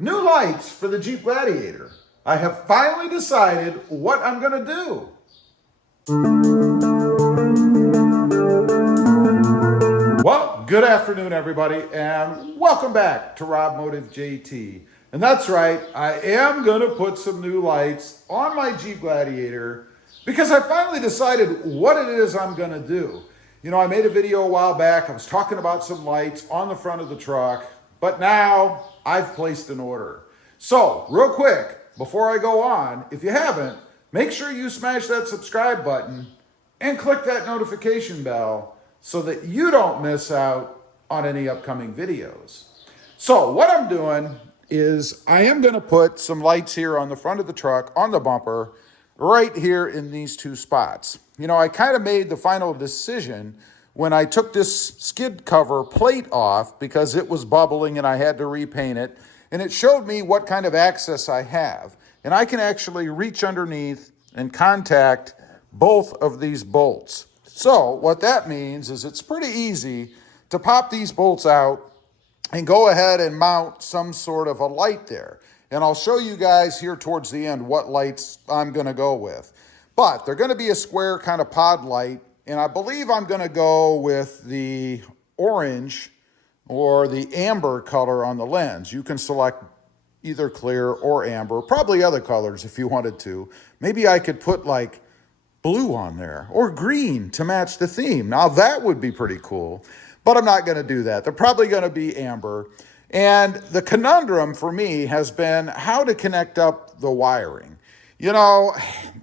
New lights for the Jeep Gladiator. I have finally decided what I'm going to do. Well, good afternoon, everybody, and welcome back to Automotive JT. And that's right, I am going to put some new lights on my Jeep Gladiator because I finally decided what it is I'm going to do. You know, I made a video a while back. I was talking about some lights on the front of the truck, but now I've placed an order. So, real quick, before I go on, if you haven't, make sure you smash that subscribe button and click that notification bell so that you don't miss out on any upcoming videos. So, what I'm doing is I am going to put some lights here on the front of the truck, on the bumper, right here in these two spots. You know, I kind of made the final decision when I took this skid cover plate off because it was bubbling and I had to repaint it. And it showed me what kind of access I have. And I can actually reach underneath and contact both of these bolts. So what that means is it's pretty easy to pop these bolts out and go ahead and mount some sort of a light there. And I'll show you guys here towards the end what lights I'm going to go with. But they're going to be a square kind of pod light. And I believe I'm going to go with the orange or the amber color on the lens. You can select either clear or amber, probably other colors if you wanted to. Maybe I could put like blue on there or green to match the theme. Now that would be pretty cool, but I'm not going to do that. They're probably going to be amber. And the conundrum for me has been how to connect up the wiring. You know,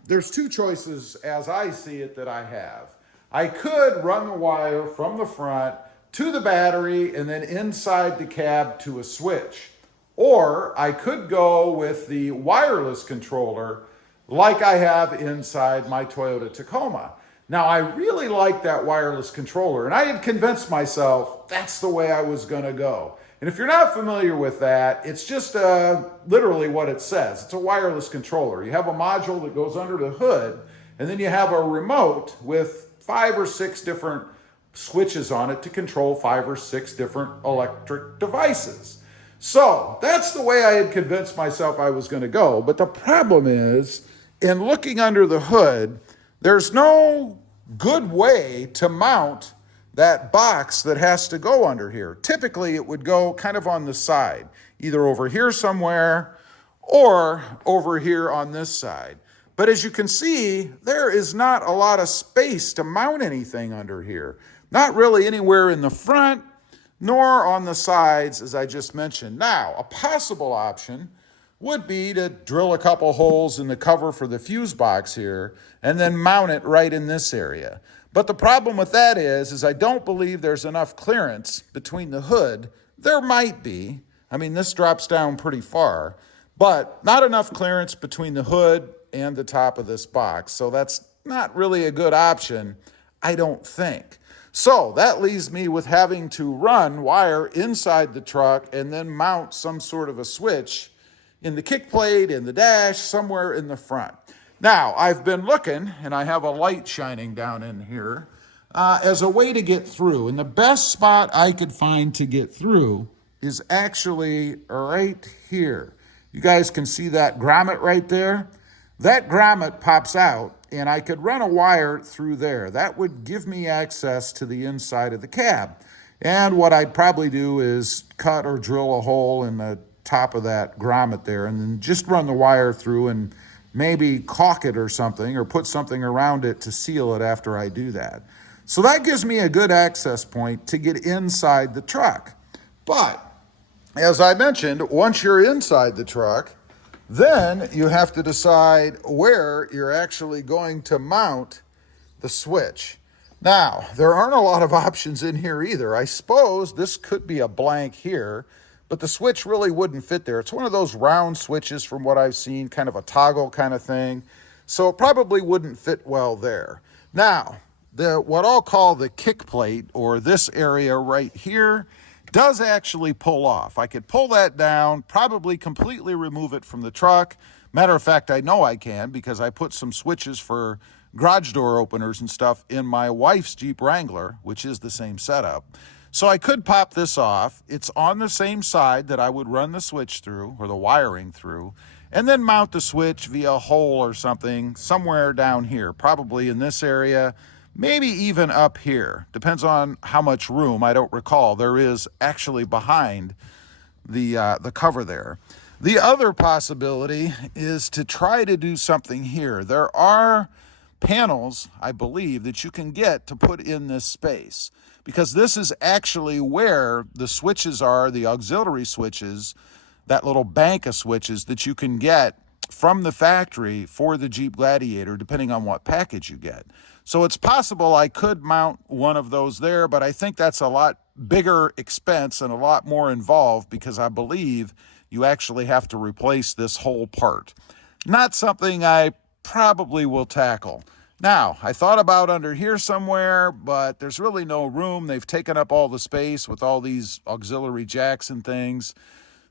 there's two choices as I see it that I have. I could run the wire from the front to the battery and then inside the cab to a switch. Or I could go with the wireless controller like I have inside my Toyota Tacoma. Now, I really like that wireless controller, and I had convinced myself that's the way I was going to go. And if you're not familiar with that, it's just literally what it says. It's a wireless controller. You have a module that goes under the hood, and then you have a remote with 5 or 6 different switches on it to control 5 or 6 different electric devices. So that's the way I had convinced myself I was going to go. But the problem is, in looking under the hood, there's no good way to mount that box that has to go under here. Typically, it would go kind of on the side, either over here somewhere or over here on this side. But as you can see, there is not a lot of space to mount anything under here. Not really anywhere in the front, nor on the sides, as I just mentioned. Now, a possible option would be to drill a couple holes in the cover for the fuse box here and then mount it right in this area. But the problem with that is I don't believe there's enough clearance between the hood. There might be. I mean, this drops down pretty far, but not enough clearance between the hood and the top of this box. So that's not really a good option, I don't think. So that leaves me with having to run wire inside the truck and then mount some sort of a switch in the kick plate, in the dash, somewhere in the front. Now, I've been looking, and I have a light shining down in here, as a way to get through. And the best spot I could find to get through is actually right here. You guys can see that grommet right there? That grommet pops out, and I could run a wire through there. That would give me access to the inside of the cab. And what I'd probably do is cut or drill a hole in the top of that grommet there and then just run the wire through and maybe caulk it or something or put something around it to seal it after I do that. So that gives me a good access point to get inside the truck. But as I mentioned, once you're inside the truck, then you have to decide where you're actually going to mount the switch. Now, there aren't a lot of options in here either. I suppose this could be a blank here, but the switch really wouldn't fit there. It's one of those round switches from what I've seen, kind of a toggle kind of thing. So it probably wouldn't fit well there. Now, what I'll call the kick plate, or this area right here, does actually pull off. I could pull that down, probably completely remove it from the truck. Matter of fact, I know I can because I put some switches for garage door openers and stuff in my wife's Jeep Wrangler, which is the same setup. So I could pop this off. It's on the same side that I would run the switch through, or the wiring through, and then mount the switch via a hole or something somewhere down here, probably in this area, maybe even up here. Depends on how much room. I don't recall. There is actually behind the cover there. The other possibility is to try to do something here. There are panels, I believe, that you can get to put in this space, because this is actually where the switches are, the auxiliary switches, that little bank of switches that you can get from the factory for the Jeep Gladiator, depending on what package you get. So it's possible I could mount one of those there, but I think that's a lot bigger expense and a lot more involved, because I believe you actually have to replace this whole part. Not something I probably will tackle. Now, I thought about under here somewhere, but there's really no room. They've taken up all the space with all these auxiliary jacks and things.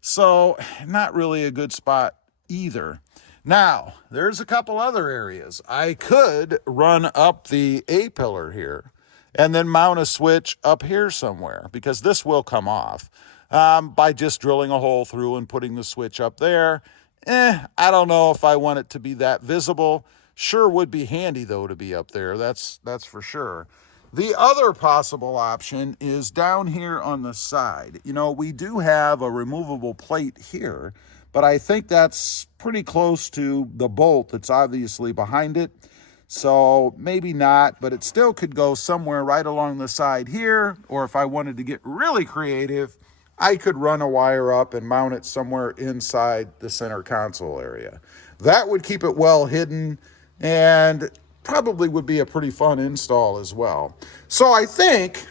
So, not really a good spot either. Now, there's a couple other areas. I could run up the A-pillar here and then mount a switch up here somewhere, because this will come off by just drilling a hole through and putting the switch up there. I don't know if I want it to be that visible. Sure would be handy, though, to be up there. That's for sure. The other possible option is down here on the side. You know, we do have a removable plate here, but I think that's pretty close to the bolt that's obviously behind it. So maybe not, but it still could go somewhere right along the side here. Or if I wanted to get really creative, I could run a wire up and mount it somewhere inside the center console area. That would keep it well hidden and probably would be a pretty fun install as well. So I think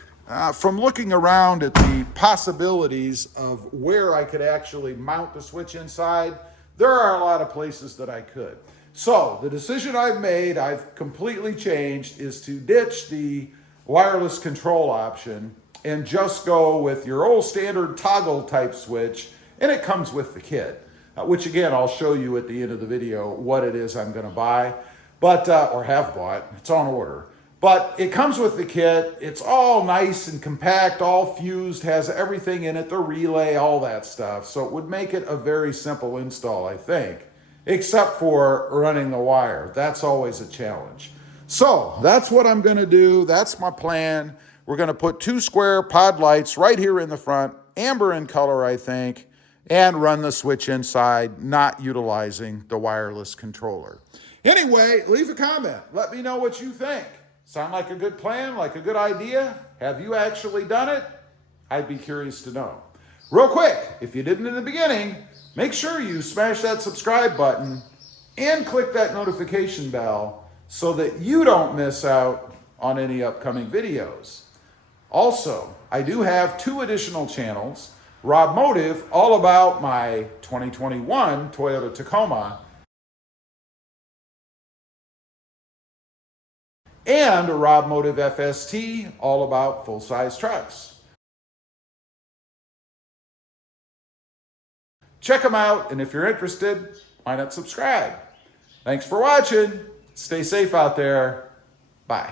from looking around at the possibilities of where I could actually mount the switch inside, there are a lot of places that I could. So the decision I've made, I've completely changed, is to ditch the wireless control option and just go with your old standard toggle type switch, and it comes with the kit, which again, I'll show you at the end of the video what it is I'm gonna buy, but or have bought. It's on order. But it comes with the kit. It's all nice and compact, all fused, has everything in it, the relay, all that stuff. So it would make it a very simple install, I think, except for running the wire. That's always a challenge. So that's what I'm gonna do. That's my plan. We're gonna put 2 square pod lights right here in the front, amber in color, I think, and run the switch inside, not utilizing the wireless controller. Anyway, leave a comment. Let me know what you think. Sound like a good plan, like a good idea? Have you actually done it? I'd be curious to know. Real quick, if you didn't in the beginning, make sure you smash that subscribe button and click that notification bell so that you don't miss out on any upcoming videos. Also, I do have 2 additional channels. Automotive, all about my 2021 Toyota Tacoma, and Automotive FST, all about full-size trucks. Check them out, and if you're interested, why not subscribe? Thanks for watching. Stay safe out there. Bye.